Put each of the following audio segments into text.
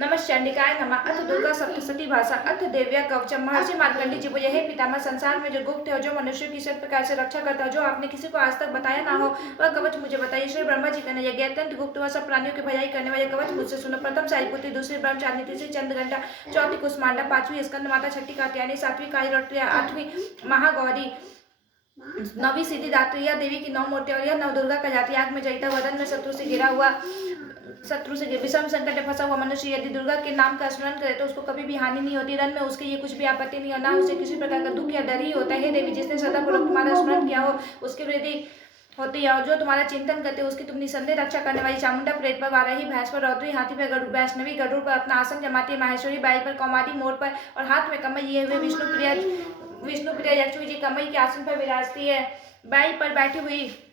नमश्चंडिकाय नमः। अथ दुर्गा सप्तशती भाषा अथ देव्या कवचम। महर्षि मार्कंडेय जी बोले, हे पितामह, संसार में जो गुप्त है, जो मनुष्य की सब प्रकार से रक्षा करता है, जो आपने किसी को आज तक बताया ना हो, वह कवच मुझे बताइए। श्री ब्रह्मा जी कहने लगे, अत्यंत गुप्त वह सब प्राणियों की भलाई करने वाले कवच मुझसे सुनो। प्रथम साईपुत्री, दूसरी ब्रह्मचारिणी, तीसरी चंद्रघंटा, चौथी कुष्मांडा, पांचवी स्कंद माता, छठी कात्यायनी, सातवीं काली, आठवीं महागौरी, नवी सिद्धिदात्री। यह देवी की 9 मूर्तियां और यह नवदुर्गा का जाति। आग में जलता हुआ, रन में शत्रु से घिरा हुआ, शत्रु से विषम संकट में फंसा हुआ मनुष्य यदि दुर्गा के नाम का स्मरण करे तो उसको कभी भी हानि नहीं होती। रन में उसके ये कुछ भी आपत्ति नहीं, और ना उसे किसी प्रकार का दुख या डर ही होता है। हे देवी, जिसने सदापूर्वक तुम्हारा स्मरण किया हो उसकी वृद्धि होती है, और जो तुम्हारा चिंतन करते हो उसकी तुम निसंदेह रक्षा करने वाली चामुंडा प्रेत पर, वाराही भैंस पर, रौद्री हाथी पर, गरुड़ वैष्णवी गरुड़ पर अपना आसन जमाती है, माहेश्वरी बाई पर, कौमारी मोर पर और हाथ में कमल लिए हुए विष्णुप्रिया लक्ष्मी जी कमल के आसन पर विराजती है। बाई पर बैठी हुई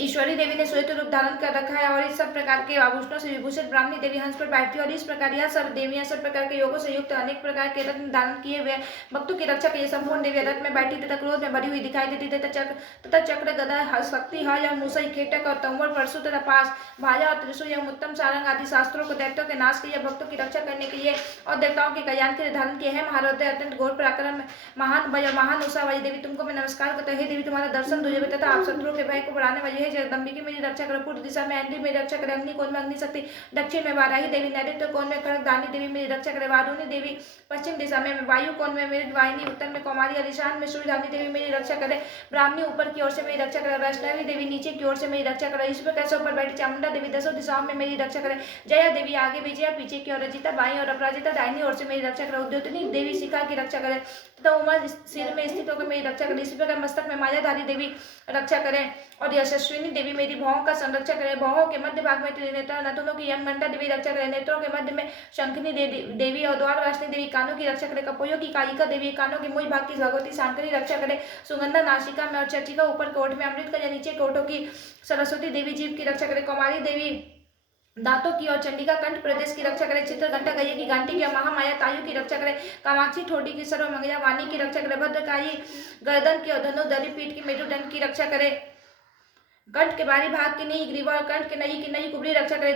ईश्वरी देवी ने श्वेत रूप धारण कर रखा है और इस सब प्रकार के आभूषणों से विभूषित ब्राह्मणी देवी हंस पर बैठती है, और इस प्रकार यह सब देवियां सब प्रकार के योगों से युक्त अनेक प्रकार के रत्न धारण किए हुए भक्तों की रक्षा के लिए संपूर्ण देवी रथ में बैठी तथा क्रोध में भरी हुई दिखाई देती तथा चक्र गदा शक्ति हल या मूसई खेटक और तंवर परशु तथा पास भाला और त्रिशूल एवं उत्तम सारंग आदि शास्त्रों को दैत्यों के नाश के लिए, भक्तों की रक्षा करने के लिए और देवताओं के कल्याण के लिए धारण किए हैं। महारौद्र अत्यंत घोर पराक्रम महान भय महान उषा वाली देवी, तुमको मैं नमस्कार करता हूँ। हे देवी, तुम्हारा दर्शन दुर्जय तथा आप शत्रुओं के भय को बढ़ाने वाली है। जगदम्बिके मेरी रक्षा करो। पूर्व दिशा में ऐन्द्री मेरी रक्षा करे। अग्नि कोण में अग्नि शक्ति, दक्षिण में वाराही देवी, नैऋत्य कोण में खड़गदानी देवी मेरी रक्षा करे। वारुणी देवी पश्चिम दिशा में, वायु कोण में मेरी वाहिनी, उत्तर में कौमारी और ईशान में सूर्यधानी देवी मेरी रक्षा करे। ब्राह्मणी ऊपर की ओर से मेरी रक्षा करे। वैष्णवी देवी नीचे की ओर से मेरी रक्षा करे। इस प्रकार से ऊपर बैठी चामुंडा देवी दसों दिशाओं में मेरी रक्षा करे। जया देवी आगे, विजया पीछे की ओर, रजिता बाई और अपराजिता दाहिनी ओर से मेरी रक्षा करे। उद्योतनी देवी शिखा की रक्षा करे तथा उमा सिर में स्थित होकर मेरी रक्षा करे। इसी प्रकार मस्तक में मायाधारी देवी रक्षा करे और यशस्विनी देवी मेरी भौहों का संरक्षण करे। भौहों के मध्य भाग में त्रिनेत्र, नथुनों की यमघंटा देवी रक्षा करे। नेत्रों के मध्य में शंखनी देवी और द्वार वासिनी देवी कानों की रक्षा करे। कपोयों की कालिका देवी कानों के मूल भाग की भगवती शांकरी रक्षा करे। सुगंधा नासिका में और चर्चिका ऊपर कोट में, अमृत का नीचे कोटों की सरस्वती देवी जीव की रक्षा करे। कुमारी देवी दांतों की और चंडिका कंठ प्रदेश की रक्षा करे। चित्र घंटा गये की घंटी की और महामाया तायु की रक्षा करे। कामाक्षी ठोडी की सर्व मंगला वाणी की रक्षा करे। भद्रकाली गर्दन की और धनु दरी पीठ की मेरुदंड की रक्षा करे। कंठ के बाहरी भाग की नई ग्रीवा और कंठ के नई की नई कुबरी रक्षा करे।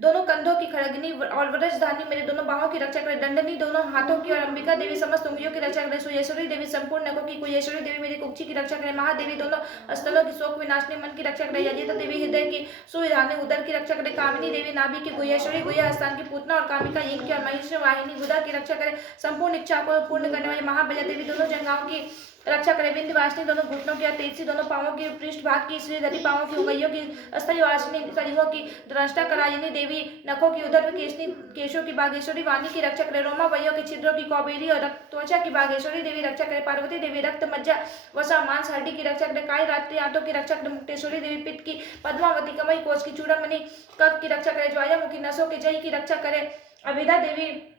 दोनों कंधों की खड़गनी और व्रजधानी मेरे दोनों बाहों की रक्षा करे। दंडनी दोनों हाथों की और अंबिका देवी समस्त उंगलियों की रक्षा करे। सुयेश्वरी देवी संपूर्ण नखों की, कुयेश्वरी देवी मेरी कुक्षी की रक्षा करे। महादेवी दोनों स्तनों की, शोक विनाशनी मन की रक्षा करे। यजिता देवी हृदय की, सुविधानी उदर की रक्षा करे। कामिनी देवी नाभि की, गुह्येश्वरी गुह्य स्थान की, पूतना और कामिका इंक की और महिष वाहिनी गुदा की रक्षा करे। संपूर्ण इच्छा को पूर्ण करने वाली महाबला देवी दोनों जंघाओं की रक्षा करे। विंध्यवासिनी दोनों घुटनों की और तेजसी दोनों पांवों की, पृष्ठ भाग की, श्रीधरी पांवों की, उंगलियों की, स्थलवासिनी शरीरों की, द्रष्टा करायिनी देवी नखों की, उधर केशनी केशों की, बागेश्वरी वाणी की रक्षा करे। रोमावलियों के छिद्रों की, कौबेरी और त्वचा की बागेश्वरी देवी रक्षा करे। पार्वती देवी रक्त मज्जा वसा मांस हड्डी की रक्षा करे। काय रात्रि आंतों की रक्षा करे। मुक्तेश्वरी देवी पित्त की, पद्मावती कमल कोष की, चूड़ामणि कफ की रक्षा करे। ज्वालामुखी नसों के जय की रक्षा करे। अभिधा देवी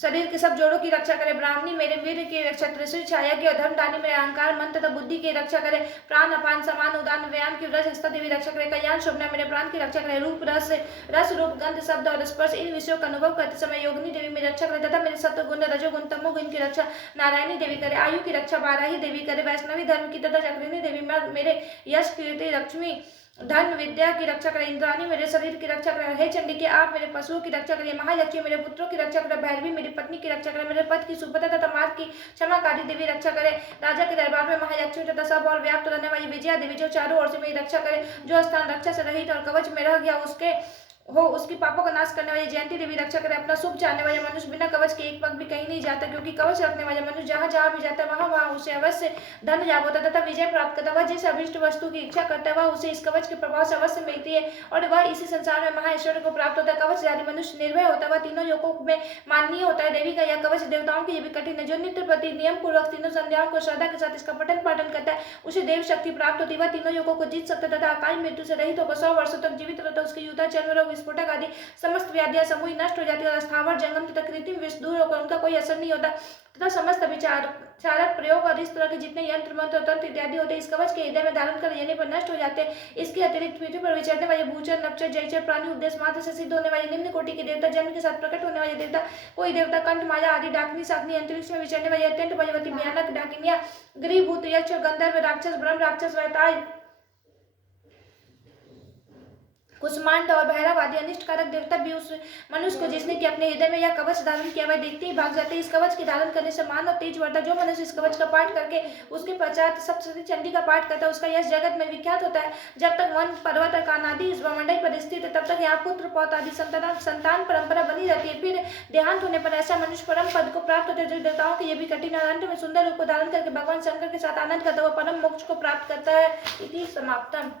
शरीर के सब जोड़ों की रक्षा करे। ब्राह्मणी मेरे वीर की रक्षा, त्रिशूल छाया की और धर्मदानी मेरे अहंकार मन तथा बुद्धि की रक्षा करे। प्राण अपान समान उदान व्यान की व्रज हस्ता देवी रक्षा करे। कल्याण शोभना मेरे प्राण की रक्षा करे। रूप रस रूप गंध शब्द और स्पर्श इन विषयों का अनुभव करते समय योगिनी देवी मेरी रक्षा करे तथा मेरे सत्व गुण रजोगुण तमोगुण की रक्षा नारायणी देवी करे। आयु की रक्षा बाराही देवी करे। वैष्णवी धर्म की तथा चक्रिणी देवी मेरे यश कीर्ति लक्ष्मी धन विद्या की रक्षा करे। इंद्राणी मेरे शरीर की रक्षा करे। हे चंडी के आप मेरे पशुओं की रक्षा करिए। महालक्ष्मी मेरे पुत्रों की रक्षा करे। भैरवी मेरी पत्नी की रक्षा करे। मेरे पति की सुभद्रा तथा मार्ग की क्षमाकारी देवी रक्षा करे। राजा के दरबार में महालक्ष्मी तथा सब और व्याप्त रहने वाली विजया देवी जो चारों ओर से मेरी रक्षा करे। जो स्थान रक्षा से रहित और कवच में रह गया उसकी पापों का नाश करने वाली जयंती देवी रक्षा करे। अपना शुभ चाहने वाले मनुष्य बिना कवच के एक पग भी कहीं नहीं जाता, क्योंकि कवच रखने वाले मनुष्य जहाँ जहाँ भी जाता है वहाँ उसे अवश्य धन लाभ होता तथा विजय प्राप्त करता। वह जिस अभिष्ट वस्तु की इच्छा करता है वह उसे इस कवच के प्रभाव से अवश्य मिलती है और वह इसी संसार में महाऐश्वर्य को प्राप्त होता है। कवचधारी मनुष्य निर्भय होता है, वह तीनों लोकों में माननीय होता है। देवी का यह कवच देवताओं के लिए भी कठिन है। जो नित्य प्रति नियम पूर्वक तीनों संध्याओं को श्रद्धा के साथ इसका पठन पाठन करता है उसे देव शक्ति प्राप्त होती है। वह तीनों लोगों को जीत सकता तथा अकाल मृत्यु से रहित होकर 100 वर्षों तक जीवित रहता। उसके युद्ध चर्म रोग विस्फोटक आदि समस्त व्याधियां समूह नष्ट हो जाती है और स्थावर जंगम तथा कृत्रिम विष दूर होकर उनका कोई असर नहीं होता तथा समस्त विचारक प्रयोग और इस तरह के जितने यंत्र मंत्र तंत्र इत्यादि होते हैं इस कवच के हृदय में धारण कर लेने पर नष्ट हो जाते हैं। इसके अतिरिक्त पृथ्वी पर विचरने वाले भूचर नक्षत्र जयचर प्राणी उपदेश मात्र से सिद्ध होने वाले निम्न कोटि के देवता, जन्म के साथ प्रकट होने वाले देवता, कोई देवता कंठ माला आदि डाकनी साकनी अंतरिक्ष में विचरने वाली अत्यंत बलवती भयानक डाकिनिया गृह भूत यक्ष गंधर्व राक्षस ब्रह्म राक्षस वैताल कुष्मांड और भैरव आदि अनिष्ट कारक देवता भी उस मनुष्य को, जिसने कि अपने हृदय में यह कवच धारण किया, वह देखते ही भाग जाते हैं। इस कवच के धारण करने से मान और तेज बढ़ता है। जो मनुष्य इस कवच का पाठ करके उसके पश्चात सप्तशती चंडी का पाठ करता है, उसका यश जगत में विख्यात होता है। जब तक वन पर्वत और कानादि इस ब्रह्मंडल पर स्थित है, तब तक यहाँ पुत्र पौत्र आदि संतान परंपरा बनी रहती है। फिर देहांत होने पर ऐसा मनुष्य परम पद को प्राप्त होता है, जो देवताओं के ये भी कठिन अंत में सुंदर रूप को धारण करके भगवान शंकर के साथ आनंद करता हुआ परम मोक्ष को प्राप्त करता है। इति समाप्तम।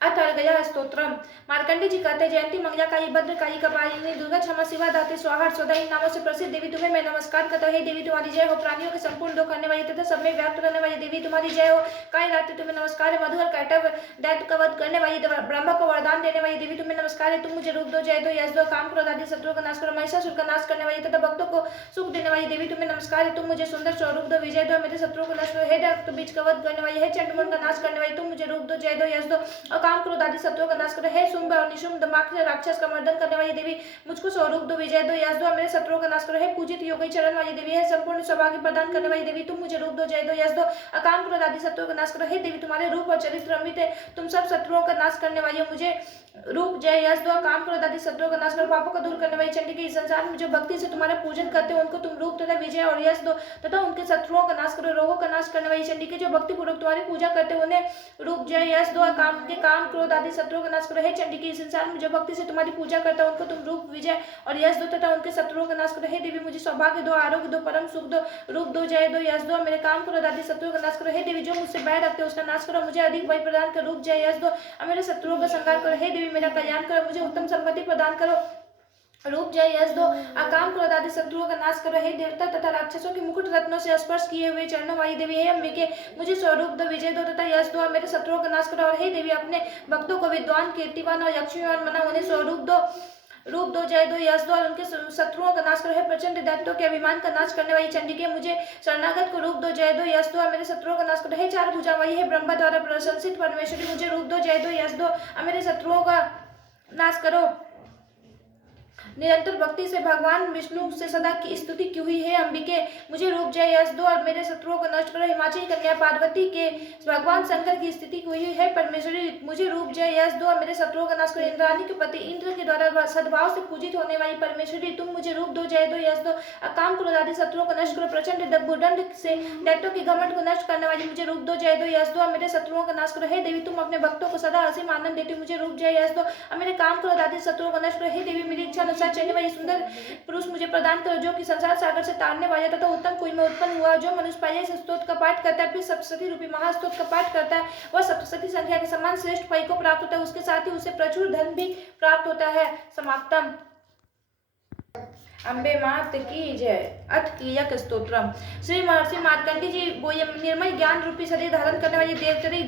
अथ अर्घ्य स्तोत्रम। मार्कंडेय जी कहते हैं, जयंती मंगलाकाई भद्रकाली कपालिनी दुर्गा क्षमा शिवा दात्री स्वाहा स्वदा, इन नामों से प्रसिद्ध देवी तुम्हें मैं नमस्कार करता हूँ। हे देवी तुम्हारी जय हो। प्राणियों के संपूर्ण दुख करने वाली तथा सब में व्याप्त रहने वाली देवी तुम्हारी जय हो। काय रात्रि तुम्हें नमस्कार है। मधु और कैटव दैत्य का वध करने वाली, ब्रह्मा को वरदान देने वाली देवी तुम्हें नमस्कार है। तुम मुझे रूप दो, जय दो, यश दो, काम क्रोध आदि शत्रुओं का नाश करो। महिषासुर का नाश करने वाली तथा भक्तों को सुख देने वाली देवी तुम्हें नमस्कार है। तुम मुझे सुंदर स्वरूप दो, विजय दो, मेरे शत्रुओं को नष्ट करो। हे रक्त बीज का वध करने वाली, हे चंडमुंड का नाश करने वाली, तुम मुझे रूप दो, जय दो, यश दो और काम क्रोध आदि शत्रुओं का नाश करो। हे शुंभ और निशुंभ राक्षस का मर्दन करने वाली देवी, मुझको स्वरूप दो, विजय दो, यश दो, मेरे शत्रुओं का नाश करो। हे पूजित योगी चरण वाली देवी, है संपूर्ण सौभाग्य प्रदान करने वाली देवी, तुम मुझे रूप दो, जय दो, यश दो, अकाम क्रोध आदि शत्रुओं का नाश करो। हे देवी तुम्हारे रूप और चरित्र अमित है, तुम सब शत्रुओं का नाश करने वाली हो। मुझे रूप, जय, यश दो, काम क्रोध आदि शत्रुओं का नाश करो। पापों को दूर करने वाली चंडी के इस संसार में जो भक्ति से तुम्हारा पूजन करते हो, उनको तुम रूप तथा विजय और यश दो तथा उनके शत्रुओं का नाश करो। रोगों का नाश करने वाली चंडी के जो भक्ति पूर्वक तुम्हारी पूजा करते हो, उन्हें रूप, जय, यश दो, काम क्रोध आदि शत्रुओं का नाश करो। हे चंडी के इस संसार में जो भक्ति से तुम्हारी पूजा करता है, उनको तुम रूप, विजय और यश दो तथा उनके शत्रुओं का नाश करो। हे देवी मुझे सौभाग्य दो, आरोग्य दो, परम सुख दो, रूप दो, जय दो, यश दो, मेरे काम क्रोध आदि शत्रुओं का नाश करो। हे देवी जो मुझसे बैर रखते हो उसका नाश करो। मुझे अधिक बल प्रदान कर, रूप, जय, यश दो और मेरे शत्रुओं का संहार करो। हे देवी मेरा कल्याण करो, मुझे उत्तम संपत्ति प्रदान करो। रूप, जय, यश दो, अकाम क्रोध आदि शत्रुओं का नाश करो। हे देवता तथा राक्षसों के मुकुट रत्नों से स्पर्श किए हुए चरणों वाली देवी, हे अंबिके मुझे स्वरूप दो, विजय दो तथा यश दो, मेरे शत्रुओं का नाश करो। और हे देवी अपने भक्तों को विद्वान, कीर्तिवान और यक्षिवान बना, उन्हें स्वरूप दो, रूप दो, जय दो, यश दो और उनके शत्रुओं का नाश करो। हे प्रचंड दैत्यों के अभिमान का नाश करने वाली चंडी के मुझे शरणागत को रूप दो, जय दो, यश दो और मेरे शत्रुओं का नाश करो। हे चार भुजा वाली, हे ब्रह्मा द्वारा प्रशंसित परमेश्वरी, मुझे रूप दो, जय दो, यश दो और मेरे शत्रुओं का नाश करो। निरंतर भक्ति से भगवान विष्णु से सदा की स्तुति की हुई है। अंबिके मुझे रूप, जय, यश दो और मेरे शत्रुओं को नष्ट करो। हिमाचली कन्या पार्वती के भगवान शंकर की स्थिति की हुई है। परमेश्वरी मुझे रूप, जय, यश दो और मेरे शत्रुओं का नाश करो। इंद्राणी के पति इंद्र के द्वारा सद्भाव से पूजित होने वाली परमेश्वरी, तुम मुझे रूप दो, जय दो, यश दो, काम क्रोध आदि शत्रुओं को नष्ट करो। प्रचंड भूदंड से दैत्यों की घमंड को नष्ट करने वाली, मुझे रूप दो, जय दो, यश दो और मेरे शत्रुओं का नाश करो। हे देवी तुम अपने भक्तों को सदा असीम आनंद देती हो, मुझे रूप, जय, यश दो और मेरे काम क्रोध आदि शत्रुओं को नष्ट करो। हे देवी मेरी इच्छा अनुसार चलने वाली सुंदर पुरुष मुझे प्रदान करो, जो कि संसार सागर से तारने वाला तथा उत्तम कुल में उत्पन्न हुआ। जो मनुष्य पहले इस स्तोत्र का पाठ करता है, फिर सप्तशती रूपी महास्तोत्र का पाठ करता है, वह सप्तशती संख्या के समान श्रेष्ठ फल को प्राप्त होता है। उसके साथ ही उसे प्रचुर धन भी प्राप्त होता है। समाप्तम। अम्बे मात की जय। अथ कीयक स्तोत्रम। श्री महर्षि मार्कंडेय जी बोले, निर्मल ज्ञान रूपी शरीर धारण करने वाली देवतरी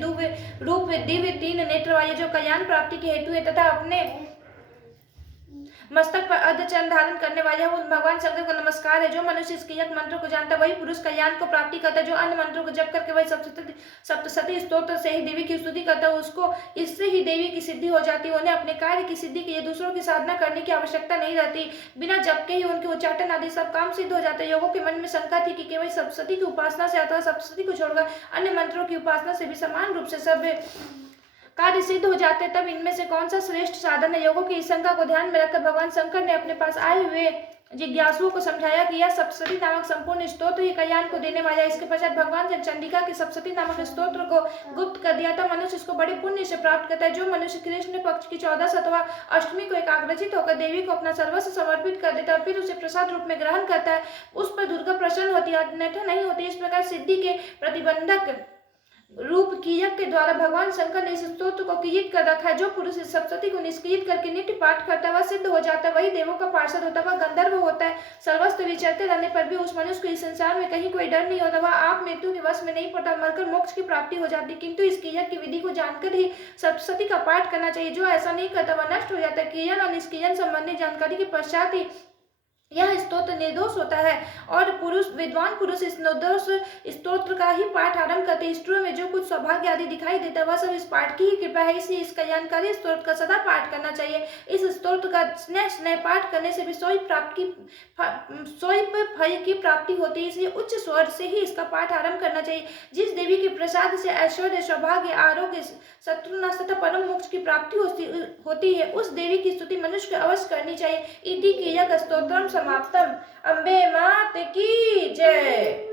रूप दिव्य तीन नेत्र वाले, जो कल्याण प्राप्ति के हेतु है तथा अपने मस्तक पर अर्धचंद्र धारण करने वाले उन भगवान शंकर को नमस्कार है। जो मनुष्य इस कीयक मंत्र को जानता है, वही पुरुष कल्याण को प्राप्ति करता है। जो अन्य मंत्रों को जप करके वही सप्तशती स्तोत्र से ही देवी की स्तुति करता है, उसको इससे ही देवी की सिद्धि हो जाती है। उन्हें अपने कार्य की सिद्धि के लिए दूसरों की साधना करने की आवश्यकता नहीं रहती। बिना जप के ही उनके उच्चाटन आदि सब काम सिद्ध हो जाते हैं। लोगों के मन में शंका थी कि केवल सप्तशती की उपासना से अथवा सप्तशती को छोड़कर अन्य मंत्रों की उपासना से भी समान रूप से सब कार्य सिद्ध हो जाते, तब इनमें से कौन सा श्रेष्ठ साधन है। योगों की इस शंका को ध्यान में रखकर भगवान शंकर ने अपने पास आए हुए जिज्ञासुओं को समझाया कि यह सप्तशती नामक संपूर्ण स्तोत्र ही कल्याण को देने वाला है। इसके पश्चात भगवान ने चंडिका के सप्तशती नामक स्तोत्र को गुप्त कर दिया था। मनुष्य इसको बड़े पुण्य से प्राप्त करता है। जो मनुष्य कृष्ण पक्ष की 14 अथवा अष्टमी को एकाग्रचित होकर देवी को अपना सर्वस्व समर्पित कर देता है और फिर उसे प्रसाद रूप में ग्रहण करता है, उस पर दुर्गा प्रसन्न होती है, अन्यथा नहीं होती। इस प्रकार सिद्धि के प्रतिबंधक रूप कीयक के द्वारा भगवान शंकर ने इस स्तोत्र को कियित कर रखा है। जो पुरुष इस सप्तशती को निष्क्रिय करके नित्य पाठ करता है, वह सिद्ध हो जाता है, वही देवों का पार्षद होता है, वह गंधर्व होता है। सर्वस्त्र विचरते रहने पर भी उस मनुष्य को इस संसार में कहीं कोई डर नहीं होता। वह आप मृत्यु के वश में नहीं पड़ता, मरकर मोक्ष की प्राप्ति हो जाती। किंतु इस कीयक की विधि को जानकर ही सप्तशती का पाठ करना चाहिए। जो ऐसा नहीं करता वह नष्ट हो जाता है। कीयन और निष्क्रियन संबंधी जानकारी के पश्चात ही यह स्तोत्र निर्दोष होता है और विद्वान पुरुष इस निर्दोष स्तोत्र का ही पाठ आरंभ करते हैं। स्त्रियों में जो कुछ सौभाग्य आदि दिखाई देता है वह सब इस पाठ की ही कृपा है, इसलिए इस कल्याणकारी स्तोत्र का सदा पाठ करना चाहिए। इस स्तोत्र का स्नेह स्नेह पाठ करने से भी स्वयं फल की प्राप्ति होती है, इसलिए उच्च स्वर से ही इसका पाठ आरंभ करना चाहिए। जिस देवी के प्रसाद से ऐश्वर्य, सौभाग्य, आरोग्य, शत्रुनाश तथा परम मोक्ष की प्राप्ति होती है, उस देवी की स्तुति मनुष्य को अवश्य करनी चाहिए। इति कियक स्तोत्रम समाप्तम। अम्बे मात की जय।